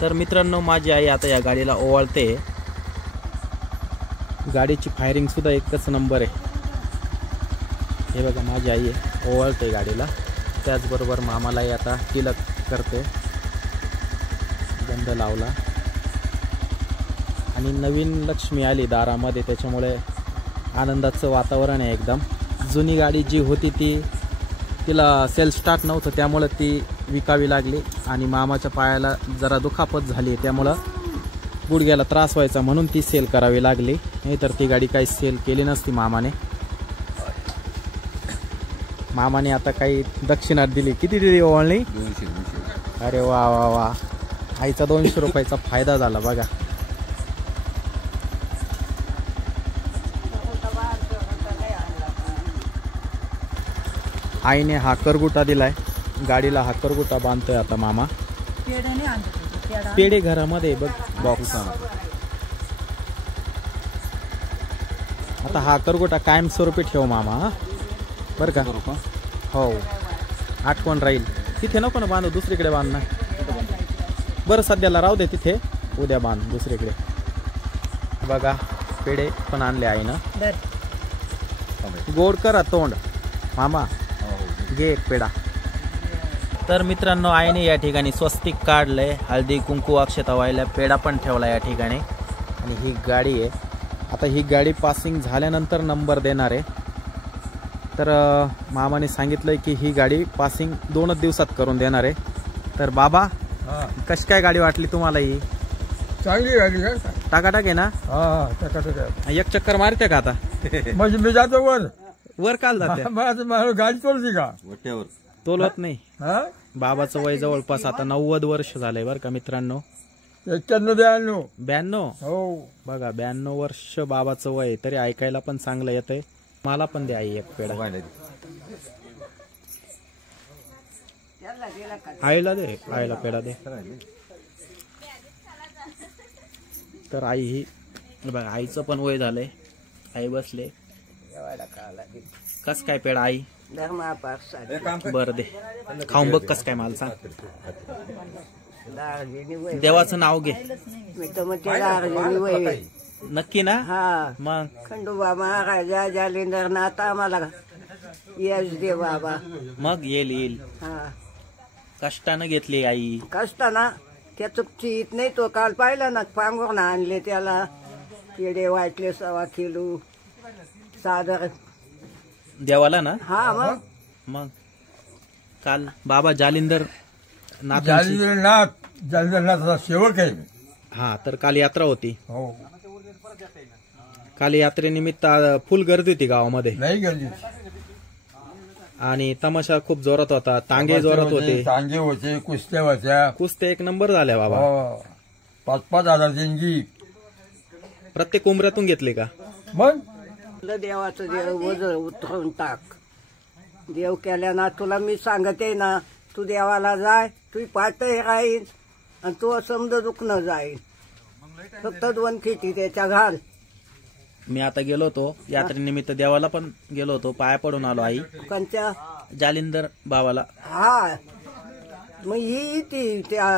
तर मित्रांनो माझी आई आता या गाडीला ओवाळते। गाडीची फायरिंग सुद्धा एकच नंबर आहे। हे बघा माझी आई ओवाळते गाडीला, त्याचबरोबर मामालाही आता तिलक करते, गंध लावला आणि नवीन लक्ष्मी आली दारामध्ये, त्याच्यामुळे आनंदाचं वातावरण आहे एकदम। जुनी गाडी जी होती तिला सेल्फ स्टार्ट नव्हतं, त्यामुळे ती विकावी लागली आणि मामाच्या पायाला जरा दुखापत झाली, त्यामुळं गुडघ्याला त्रास व्हायचा म्हणून ती सेल करावी लागली, नाहीतर ती गाडी काही सेल केली नसती मामाने। मामाने आता काही दक्षिणा दिली, किती दिली ओवाळणी? 200। अरे वा वा वा, आईचा 200 रुपयाचा फायदा झाला बघा। आईने हा करगुटा दिलाय, गाडीला हा करगुटा बांधतोय आता मामा। पेढे घरामध्ये बघ बॉक्स। आता हा करगुटा कायमस्वरूपी ठेव मामा, बर का? हो, आठवण राहील। तिथे नको ना बांधू, दुसरीकडे बांध ना। बरं सध्याला राहू दे तिथे, उद्या बांध दुसरीकडे। बघा पेढे पण आणले आईनं, गोड करा तोंड मामा, घे एक पेढा। तर मित्रांनो आईने या ठिकाणी स्वस्तिक काढलंय, हळदी कुंकू अक्षता व्हायला, पेढा पण ठेवला या ठिकाणी। आणि ही गाडी आहे, आता ही गाडी पासिंग झाल्यानंतर नंबर देणार आहे। तर मामाने सांगितलंय की ही गाडी पासिंग 2 दिवसात करून देणार आहे। तर बाबा कशी काय गाडी वाटली तुम्हाला? ही चांगली गाडी आहे, टाकाटाक आहे ना? टाकाटाक। एक चक्कर मारते का आता? म्हणजे मी जातो वर काल जाते? गाडी तोलती का? तोलवत नाही। बाबाचं वय जवळपास आता 90 वर्ष झालंय बरं का मित्रांनो। 91 92 हो बघा, 92 वर्ष बाबाचं वय, तरी ऐकायला पण चांगलं येतंय। मला पण द्या आई एक पेढा, आईला दे, आईला पेढा दे। तर आई ही बघा, आईचं पण वय झालंय, आई बसले। कस काय पेढा आई? बरं दे, खाऊन बघ कस काय, मला सांग। देवाचं नाव घे। नक्की ना? मग खंडोबा महाराजा जालिंदरनाथ आम्हाला यश दे बाबा। मग येईल। कष्टानं घेतली आई, कष्टाना त्या चुकची येत नाही। तो काल पाहिला ना, पांघरून आणले त्याला, पेढे वाटले 1.25 किलो सादर देवाला ना? हा मग काल बाबा जालिंदर जालिंदरनाथचा सेवक आहे। हा, तर काल यात्रा होती। हो, काल यात्रेनिमित्त फुल गर्दी होती गावामध्ये, नाही गर्दी, आणि तमाशा खूप जोरात होता, तांगे जोरात होते, तांगे होते, कुस्त्या होत्या, कुस्त्या एक नंबर झाल्या बाबा। 5-5 हजार देणगी प्रत्येक उमऱ्यातून घेतले का? मग देवाचं देव वज उतरून टाक। देव केल्या ना, तुला मी सांगते ना, तू देवाला जाय, तू पातही राहील आणि तू समज दुखणं जाईल। फक्त 2 खिटी त्याच्या घाल। मी आता गेलो होतो यात्रेनिमित्त, देवाला पण गेलो होतो, पाया पडून आलो आई, कोणत्या? जालिंदर बाबाला। हा, मग ही ती त्या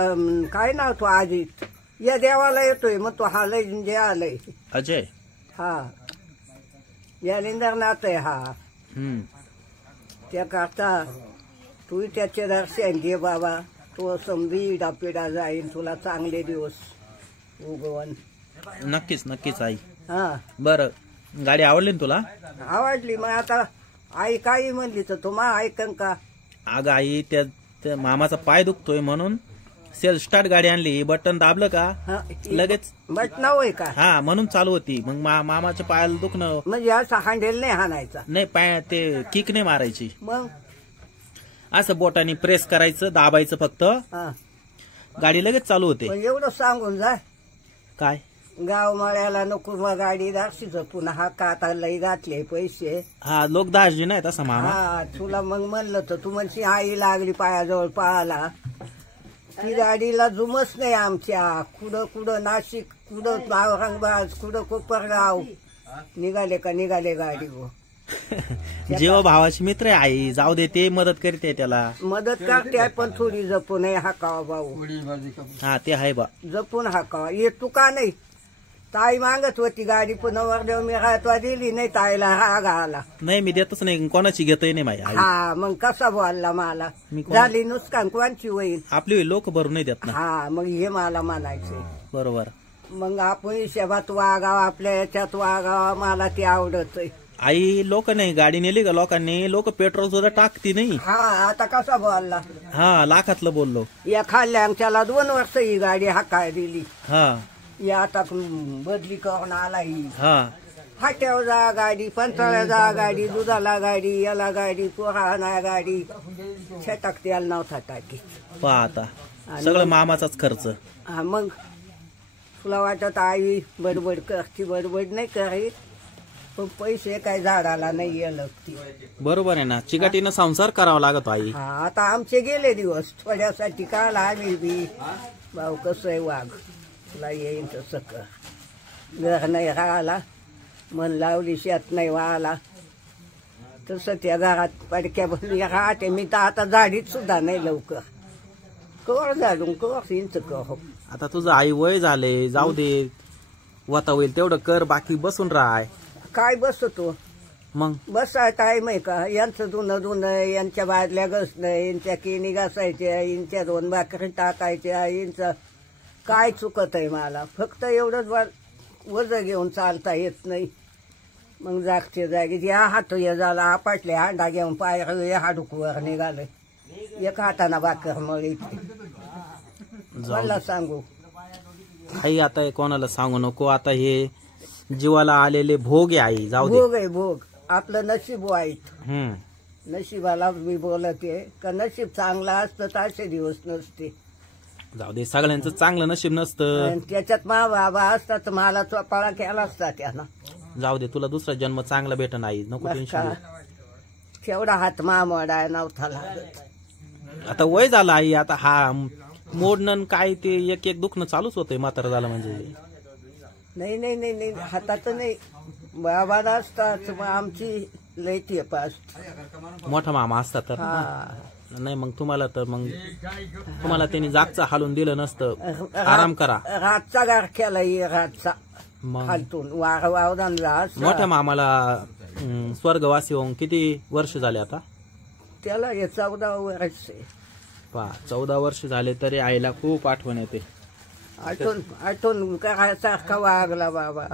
काय नाव तो आजीत, या देवाला येतोय, मग तो हालय जे आलंय अजय। हा, जालिंदरनाथ आहे हा। त्या करता तू त्याचे दर्शन घे बाबा, तो समजी डापिडा जाईल, तुला चांगले दिवस उगवण। नक्कीच नक्कीच आई। हा, बरं, गाडी आवडली ना तुला? आवडली। मग आता आई काही म्हणली तर तुम्हा ऐकन का? अगं आई, त्या मामाचा पाय दुखतोय म्हणून सेल्फ स्टार्ट गाडी आणली, बटन दाबलं का लगेच बटना होय का? हा, म्हणून चालू होती। मग मामाच्या पायाला दुखणं म्हणजे असं हँडल नाही हाणायचा, नाही, पाय ते किक नाही मारायची, मग असं बोटाने प्रेस करायचं, दाबायचं फक्त, गाडी लगेच चालू होते। एवढं सांगून जा काय गाव मळ्याला नको मग गाडी दाक्षीच, पुन्हा हा काता लई घातले पैसे। हा, लोक दाजी नाही तसा मामा। हा, तुला मग म्हणलं तर तू म्हणशी आई लागली पायाजवळ पाहाला, ती गाडीला जुमच नाही आमच्या। कुठं नाशिक, कुठं औरंगाबाद, कुठं कोपरगाव, निघाले का निघाले गाडीवर। जेव्हा भावाची मित्र आहे आई, जाऊ दे, ते मदत करते त्याला. मदत करते पण थोडी जपून हाकावा भाऊ, पोळी भाजी का हा ते आहे बा. जपून हाकावा. ये तू का नाही, ताई मागत होती गाडी पुन्हा वर मी राहतवा दिली नाही, ताईला राग आला. नाही मी देतच नाही, कोणाची घेतही नाही माझी आई. हा मग कसा बोलला मला, मी कोण- झाली नुकसान कोणची होईल. आपली लोक भरून नाही देत ना. हा मग हे मला म्हणायचंय. बरोबर. मग आपण हिशेबात वागावा, आपल्या याच्यात वागावा, मला ते आवडत आहे. आई लोक नाही गाडी नेली का लोकांनी, लोक पेट्रोल सुद्धा टाकती नाही. हा आता कसा बोलला, हा लाखातलं बोललो. या खाल्ल्याच्याला 2 वर्ष ही गाडी हाकाय दिली, हा या आता बदली करून आला ही. हा फाट्यावर जा गाडी, पंचाळ्या जा गाडी, दुधाला गाडी, याला गाडी, पोहाना गाडी, शेतात त्याला नव्हता टाकी. पहा आता सगळं मामाचाच खर्च. हा मग तुला वाटत आई बडबड करती, बडबड नाही करीत, पण पैसे काय झाडाला नाही येलं ती. बरोबर आहे ना, चिकाटीनं संसार करावा लागतो आई. हा आता आमचे गेले दिवस, थोड्यासाठी काल आम्ही बी भाऊ कसं आहे वाघ, तुला येईन तसं कर. घर नाही राहिला, मन लावली शेत नाही व्हायला, तसं त्या घरात पडक्या बसली राहते. मी तर आता झाडीत सुद्धा नाही लवकर, कवर झाडून कवर इंच कर. आता तुझं आई वय झाले, जाऊ दे, वता होईल तेवढं कर, बाकी बसून राहाय. काय बसतो मग बसाय टाईम आहे का, यांचं धुणं, यांच्या बादल्या घसणं, यांच्या केणी घासायच्या, यांच्या 2 भाकरी टाकायच्या, यांचं काय चुकत आहे मला. फक्त एवढंच वज घेऊन चालता येत नाही. मग जागच्या जागी या हात हे झाला, आपटले हांडा घेऊन पाय हाडूकवर निघाले, एक हाताना भाकर मळी. मला सांगू आई आता हे कोणाला सांगू नको, आता हे जीवाला आलेले भोग आहे आई, जाऊ दे. भोग आहे भोग, आपलं नशीब वाईट. नशिबाला मी बोलते का नशीब चांगलं असतं तर असे दिवस नसते. जाऊ दे, सगळ्यांचं चांगलं नशीब नसतं. आणि त्याच्यात मा बाबा असतात मला चोपाळा केला असता त्यानं. जाऊ दे, तुला दुसरा जन्म चांगला भेटन आई, नको बस टेन्शन का, केवढा हात मोडाय नव्हता लागत. आता वय झालं आई, आता हा मोडणं काय ते एक एक दुखणं चालूच होतंय म्हातारं झालं म्हणजे. नाही नाही नाही नाही हातात नाही, बाबाला असतात. मग आमची लयती पास. मोठा मामा असता तर हा नाही, मग तुम्हाला तर मग तुम्हाला त्यांनी जागचा हालून दिलं नसतं, आराम करा. रातचा गार केला रातचा मग खालतून वावदान रात. मोठ्या मामाला स्वर्गवासी होऊन किती वर्ष झाले आता? त्याला हे 14 वर्ष आहे. 14 वर्ष झाले तरी आईला खूप आठवण येते. आठवण करायसारखा वागला बाबा.